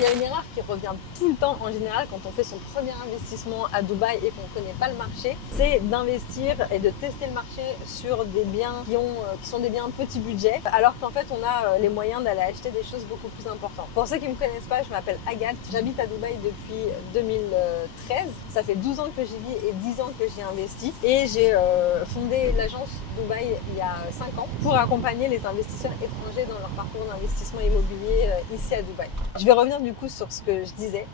Il y a une erreur qui revient tout le temps en général quand on fait son premier investissement à Dubaï et qu'on ne connaît pas le marché, c'est d'investir et de tester le marché sur des biens qui sont des biens petit budget, alors qu'en fait on a les moyens d'aller acheter des choses beaucoup plus importantes. Pour ceux qui ne me connaissent pas, je m'appelle Agathe, j'habite à Dubaï depuis 2013, ça fait 12 ans que j'y vis et 10 ans que j'y investi et j'ai fondé l'agence Dubaï il y a 5 ans pour accompagner les investisseurs étrangers dans leur parcours d'investissement immobilier ici à Dubaï. Je vais revenir du coup sur ce que je disais.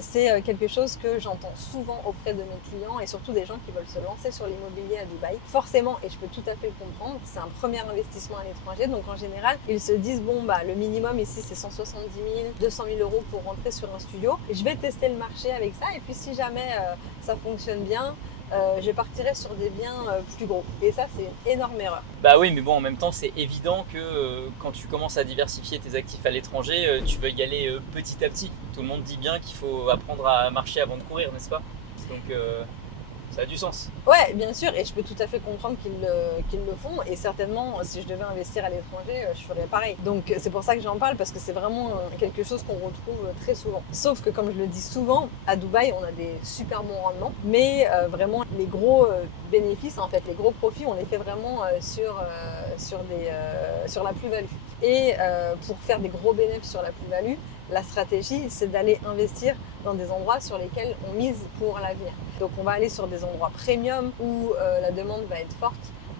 C'est quelque chose que j'entends souvent auprès de mes clients et surtout des gens qui veulent se lancer sur l'immobilier à Dubaï. Forcément, et je peux tout à fait le comprendre, c'est un premier investissement à l'étranger, donc en général, ils se disent bon bah le minimum ici c'est 170 000, 200 000 euros pour rentrer sur un studio. Et je vais tester le marché avec ça et puis si jamais ça fonctionne bien, je partirai sur des biens plus gros. Et ça, c'est une énorme erreur. Bah oui, mais bon, en même temps, c'est évident que quand tu commences à diversifier tes actifs à l'étranger, tu veux y aller petit à petit. Tout le monde dit bien qu'il faut apprendre à marcher avant de courir, n'est-ce pas? Donc ça a du sens. Ouais, bien sûr, et je peux tout à fait comprendre qu'ils le font. Et certainement, si je devais investir à l'étranger, je ferais pareil. Donc c'est pour ça que j'en parle, parce que c'est vraiment quelque chose qu'on retrouve très souvent. Sauf que comme je le dis souvent, à Dubaï, on a des super bons rendements, mais vraiment les gros bénéfices, en fait, les gros profits, on les fait vraiment sur la plus-value. Et pour faire des gros bénéfices sur la plus-value, la stratégie, c'est d'aller investir dans des endroits sur lesquels on mise pour l'avenir. Donc on va aller sur des endroits premium où la demande va être forte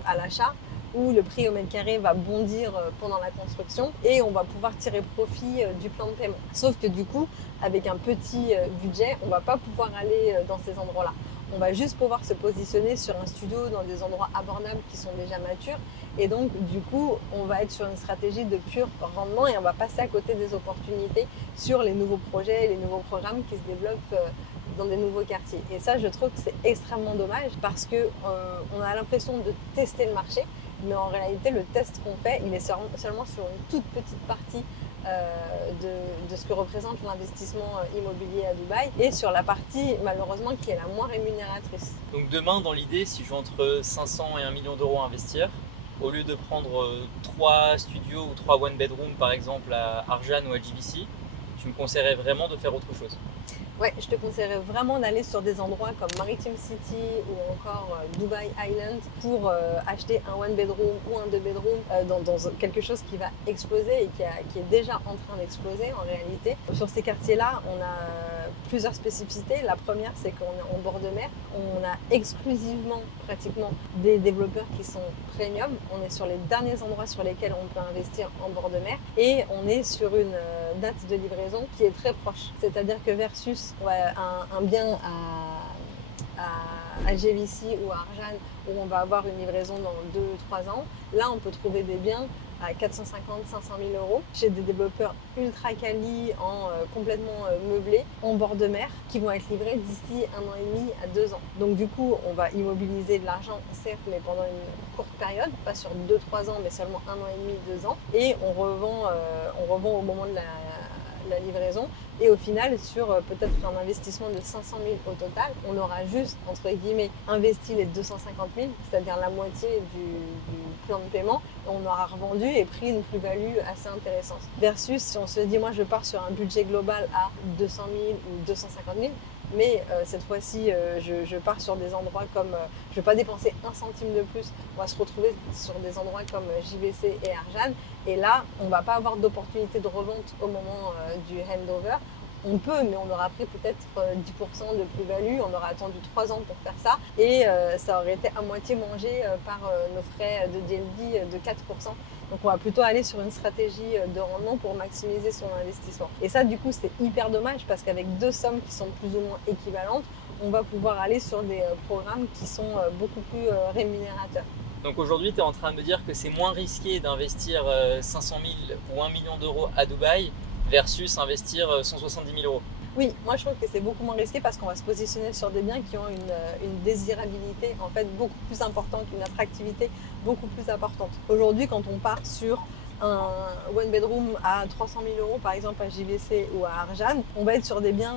à l'achat, où le prix au mètre carré va bondir pendant la construction et on va pouvoir tirer profit du plan de paiement. Sauf que du coup, avec un petit budget, on ne va pas pouvoir aller dans ces endroits-là. On va juste pouvoir se positionner sur un studio dans des endroits abordables qui sont déjà matures. Et donc, du coup, on va être sur une stratégie de pur rendement et on va passer à côté des opportunités sur les nouveaux projets, les nouveaux programmes qui se développent dans des nouveaux quartiers. Et ça, je trouve que c'est extrêmement dommage parce qu'on a l'impression de tester le marché, mais en réalité, le test qu'on fait, il est seulement sur une toute petite partie de ce que représente l'investissement immobilier à Dubaï et sur la partie malheureusement qui est la moins rémunératrice. Donc demain, dans l'idée, si je veux entre 500 et 1 million d'euros à investir, au lieu de prendre 3 studios ou 3 one bedroom par exemple à Arjan ou à GVC, tu me conseillerais vraiment de faire autre chose? Ouais, je te conseillerais vraiment d'aller sur des endroits comme Maritime City ou encore Dubai Island pour acheter un one bedroom ou un deux bedroom dans quelque chose qui va exploser et qui est déjà en train d'exploser en réalité. Sur ces quartiers-là, on a plusieurs spécificités. La première, c'est qu'on est en bord de mer. On a exclusivement, pratiquement, des développeurs qui sont premium. On est sur les derniers endroits sur lesquels on peut investir en bord de mer et on est sur une date de livraison qui est très proche. C'est-à-dire que versus un bien à GVC ou à Arjan où on va avoir une livraison dans 2-3 ans, là on peut trouver des biens à 450-500 000 euros chez des développeurs ultra quali, complètement meublés, en bord de mer, qui vont être livrés d'ici 1 an et demi à 2 ans. Donc du coup, on va immobiliser de l'argent, certes, mais pendant une courte période, pas sur 2-3 ans, mais seulement 1 an et demi, 2 ans, et on revend au moment de la livraison. Et au final, sur peut-être un investissement de 500 000 au total, on aura juste, entre guillemets, investi les 250 000, c'est-à-dire la moitié du plan de paiement, et on aura revendu et pris une plus-value assez intéressante. Versus si on se dit, moi je pars sur un budget global à 200 000 ou 250 000, mais cette fois-ci, je pars sur des endroits comme, je ne vais pas dépenser un centime de plus, on va se retrouver sur des endroits comme JVC et Arjan, et là, on ne va pas avoir d'opportunité de revente au moment du handover. On peut, mais on aura pris peut-être 10% de plus-value, on aura attendu 3 ans pour faire ça, et ça aurait été à moitié mangé par nos frais de DLD de 4%. Donc on va plutôt aller sur une stratégie de rendement pour maximiser son investissement. Et ça, du coup, c'est hyper dommage parce qu'avec deux sommes qui sont plus ou moins équivalentes, on va pouvoir aller sur des programmes qui sont beaucoup plus rémunérateurs. Donc aujourd'hui, tu es en train de me dire que c'est moins risqué d'investir 500 000 ou 1 million d'euros à Dubaï versus investir 170 000 euros. Oui, moi je trouve que c'est beaucoup moins risqué parce qu'on va se positionner sur des biens qui ont une désirabilité en fait beaucoup plus importante, une attractivité beaucoup plus importante. Aujourd'hui, quand on part sur un one bedroom à 300 000 euros par exemple à JVC ou à Arjan, on va être sur des biens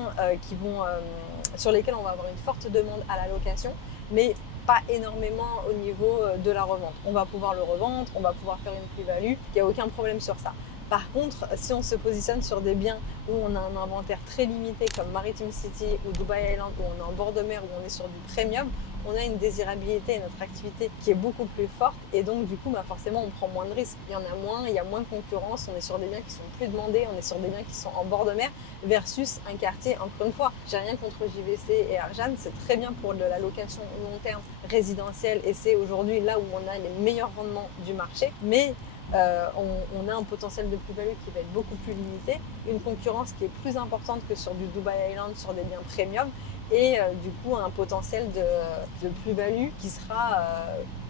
sur lesquels on va avoir une forte demande à la location, mais pas énormément au niveau de la revente. On va pouvoir le revendre, on va pouvoir faire une plus-value, il n'y a aucun problème sur ça. Par contre, si on se positionne sur des biens où on a un inventaire très limité comme Maritime City ou Dubai Island, où on est en bord de mer, où on est sur du premium, on a une désirabilité et notre activité qui est beaucoup plus forte et donc du coup forcément on prend moins de risques. Il y en a moins, il y a moins de concurrence, on est sur des biens qui sont plus demandés, on est sur des biens qui sont en bord de mer versus un quartier, encore une fois, j'ai rien contre JVC et Arjan, c'est très bien pour de la location long terme résidentielle et c'est aujourd'hui là où on a les meilleurs rendements du marché, mais on a un potentiel de plus-value qui va être beaucoup plus limité, une concurrence qui est plus importante que sur du Dubai Island, sur des biens premium et du coup un potentiel de plus-value qui sera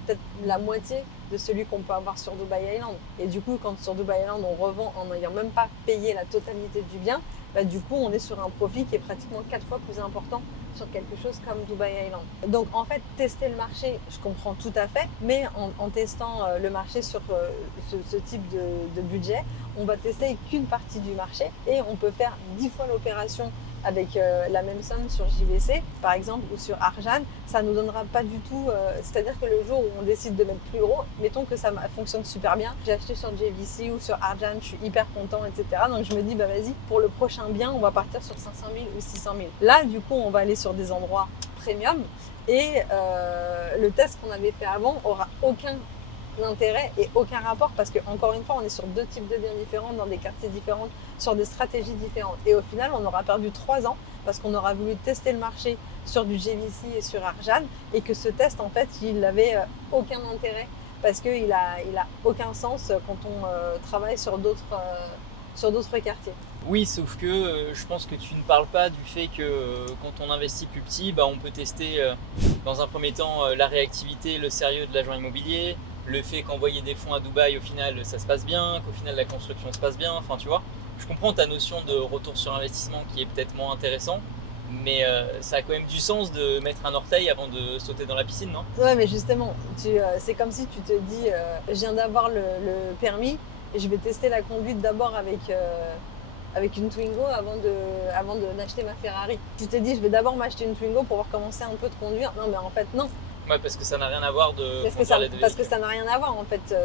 peut-être la moitié de celui qu'on peut avoir sur Dubai Island. Et du coup, quand sur Dubai Island on revend en n'ayant même pas payé la totalité du bien, du coup on est sur un profit qui est pratiquement 4 fois plus important sur quelque chose comme Dubai Island. Donc en fait, tester le marché, je comprends tout à fait, mais en testant le marché sur ce type de budget, on va tester qu'une partie du marché et on peut faire 10 fois l'opération avec la même somme sur JVC, par exemple, ou sur Arjan, ça ne nous donnera pas du tout... c'est-à-dire que le jour où on décide de mettre plus gros, mettons que ça fonctionne super bien, j'ai acheté sur JVC ou sur Arjan, je suis hyper content, etc. Donc je me dis, vas-y, pour le prochain bien, on va partir sur 500 000 ou 600 000. Là, du coup, on va aller sur des endroits premium et le test qu'on avait fait avant aura aucun intérêt et aucun rapport parce que encore une fois on est sur deux types de biens différents dans des quartiers différents sur des stratégies différentes et au final on aura perdu 3 ans parce qu'on aura voulu tester le marché sur du JVC et sur Arjan et que ce test en fait il n'avait aucun intérêt parce qu'il a aucun sens quand on travaille sur d'autres quartiers. Oui, sauf que je pense que tu ne parles pas du fait que quand on investit plus petit, on peut tester dans un premier temps la réactivité, le sérieux de l'agent immobilier, le fait qu'envoyer des fonds à Dubaï, au final, ça se passe bien, qu'au final, la construction se passe bien. Enfin, tu vois, je comprends ta notion de retour sur investissement qui est peut-être moins intéressant, mais ça a quand même du sens de mettre un orteil avant de sauter dans la piscine, non? Ouais, mais justement, c'est comme si tu te dis, je viens d'avoir le permis et je vais tester la conduite d'abord avec une Twingo avant de n'acheter ma Ferrari. Tu t'es dit, je vais d'abord m'acheter une Twingo pour voir commencer un peu de conduire. Non, mais en fait, non. Ouais, parce que ça n'a rien à voir de parce que ça n'a rien à voir en fait.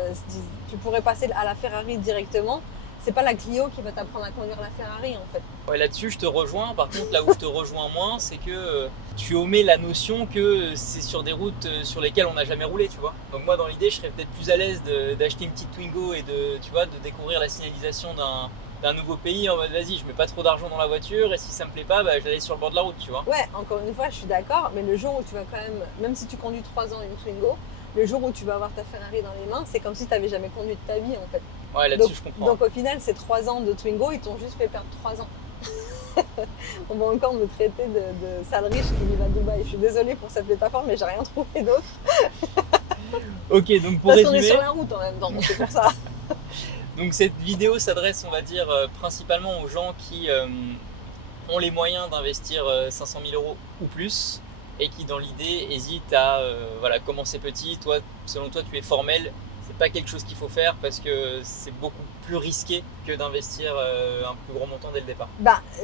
Tu pourrais passer à la Ferrari directement. C'est pas la Clio qui va t'apprendre à conduire la Ferrari en fait. Ouais, là-dessus je te rejoins. Par contre, là où je te rejoins moins, c'est que tu omets la notion que c'est sur des routes sur lesquelles on n'a jamais roulé, tu vois. Donc moi, dans l'idée, je serais peut-être plus à l'aise d'acheter une petite Twingo et de découvrir la signalisation d'un nouveau pays en mode vas-y, je mets pas trop d'argent dans la voiture et si ça me plaît pas, je vais aller sur le bord de la route, tu vois. Ouais, encore une fois, je suis d'accord, mais le jour où tu vas quand même si tu conduis 3 ans une Twingo, le jour où tu vas avoir ta Ferrari dans les mains, c'est comme si tu n'avais jamais conduit de ta vie en fait. Ouais, là-dessus je comprends. Donc au final, ces 3 ans de Twingo, ils t'ont juste fait perdre 3 ans. On va encore me traiter de sale riche qui vit à Dubaï. Je suis désolée pour cette métaphore, mais j'ai rien trouvé d'autre. Ok, donc pour Parce résumer... qu'on est sur la route en même temps, c'est pour ça. Donc cette vidéo s'adresse, on va dire, principalement aux gens qui ont les moyens d'investir 500 000 € ou plus et qui dans l'idée hésitent à commencer petit. Toi, selon toi, tu es formel, c'est pas quelque chose qu'il faut faire parce que c'est beaucoup plus risqué que d'investir un plus gros montant dès le départ.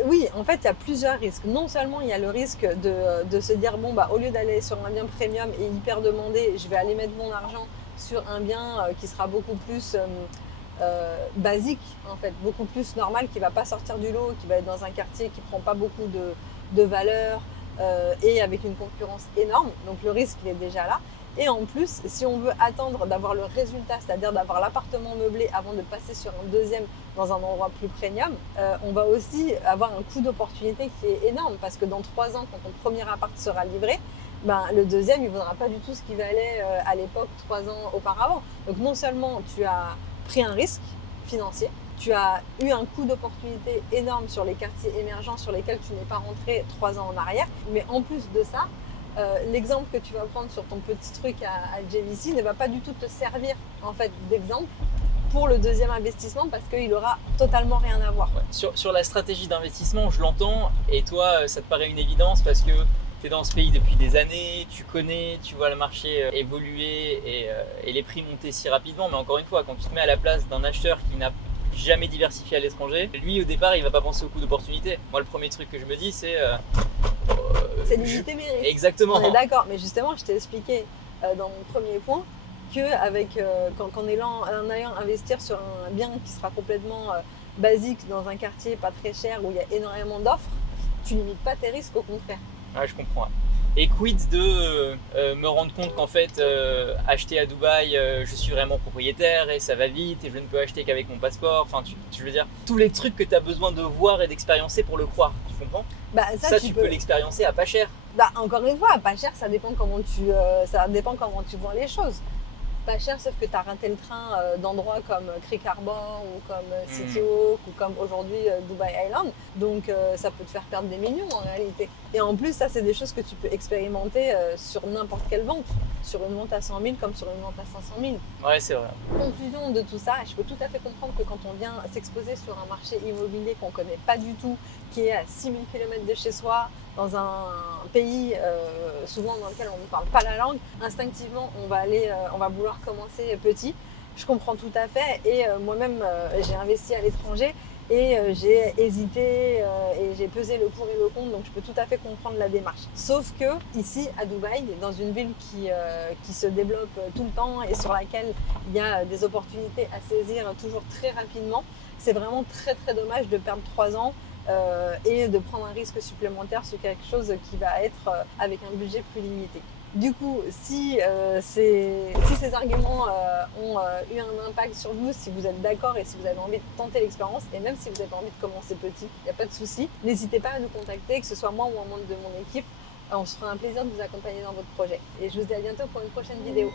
Oui, en fait, il y a plusieurs risques. Non seulement il y a le risque de se dire au lieu d'aller sur un bien premium et hyper demandé, je vais aller mettre mon argent sur un bien qui sera beaucoup plus basique, en fait, beaucoup plus normal, qui va pas sortir du lot, qui va être dans un quartier qui prend pas beaucoup de valeur et avec une concurrence énorme. Donc le risque il est déjà là. Et en plus, si on veut attendre d'avoir le résultat, c'est-à-dire d'avoir l'appartement meublé avant de passer sur un deuxième dans un endroit plus premium, on va aussi avoir un coût d'opportunité qui est énorme parce que dans 3 ans, quand ton premier appart sera livré, le deuxième, il ne vaudra pas du tout ce qu'il valait à l'époque 3 ans auparavant. Donc non seulement tu as pris un risque financier, tu as eu un coût d'opportunité énorme sur les quartiers émergents sur lesquels tu n'es pas rentré 3 ans en arrière, mais en plus de ça, l'exemple que tu vas prendre sur ton petit truc à JVC ne va pas du tout te servir en fait d'exemple pour le deuxième investissement parce qu'il aura totalement rien à voir. Ouais. Sur la stratégie d'investissement, je l'entends et toi, ça te paraît une évidence parce que tu es dans ce pays depuis des années, tu connais, tu vois le marché évoluer et les prix monter si rapidement. Mais encore une fois, quand tu te mets à la place d'un acheteur qui n'a jamais diversifié à l'étranger, lui au départ il va pas penser au coût d'opportunité. Moi le premier truc que je me dis c'est c'est limiter mes risques. Exactement. On est d'accord, mais justement je t'ai expliqué dans mon premier point qu'en allant investir sur un bien qui sera complètement basique dans un quartier pas très cher où il y a énormément d'offres. Tu limites pas tes risques, au contraire. Ouais, je comprends. Ouais. Et quid de me rendre compte qu'en fait, acheter à Dubaï, je suis vraiment propriétaire et ça va vite et je ne peux acheter qu'avec mon passeport. Enfin, tu veux dire, tous les trucs que tu as besoin de voir et d'expériencer pour le croire, tu comprends? Ça, tu peux l'expériencer à pas cher. Encore une fois, pas cher, ça dépend comment tu vois les choses. Pas cher, sauf que tu as raté le train d'endroits comme Creek Harbor ou comme City Walk ou comme aujourd'hui Dubai Island. Donc ça peut te faire perdre des millions en réalité. Et en plus, ça c'est des choses que tu peux expérimenter sur n'importe quelle vente. Sur une vente à 100 000 comme sur une vente à 500 000. Ouais, c'est vrai. Conclusion de tout ça, je peux tout à fait comprendre que quand on vient s'exposer sur un marché immobilier qu'on ne connaît pas du tout, qui est à 6000 km de chez soi, dans un pays souvent dans lequel on ne parle pas la langue, instinctivement on va vouloir commencer petit. Je comprends tout à fait et moi-même j'ai investi à l'étranger et j'ai hésité et j'ai pesé le pour et le contre, donc je peux tout à fait comprendre la démarche. Sauf que ici à Dubaï, dans une ville qui se développe tout le temps et sur laquelle il y a des opportunités à saisir toujours très rapidement, c'est vraiment très très dommage de perdre 3 ans et de prendre un risque supplémentaire sur quelque chose qui va être avec un budget plus limité. Du coup, si ces arguments ont eu un impact sur vous, si vous êtes d'accord et si vous avez envie de tenter l'expérience, et même si vous avez envie de commencer petit, il n'y a pas de souci, n'hésitez pas à nous contacter, que ce soit moi ou un membre de mon équipe. On se fera un plaisir de vous accompagner dans votre projet. Et je vous dis à bientôt pour une prochaine vidéo.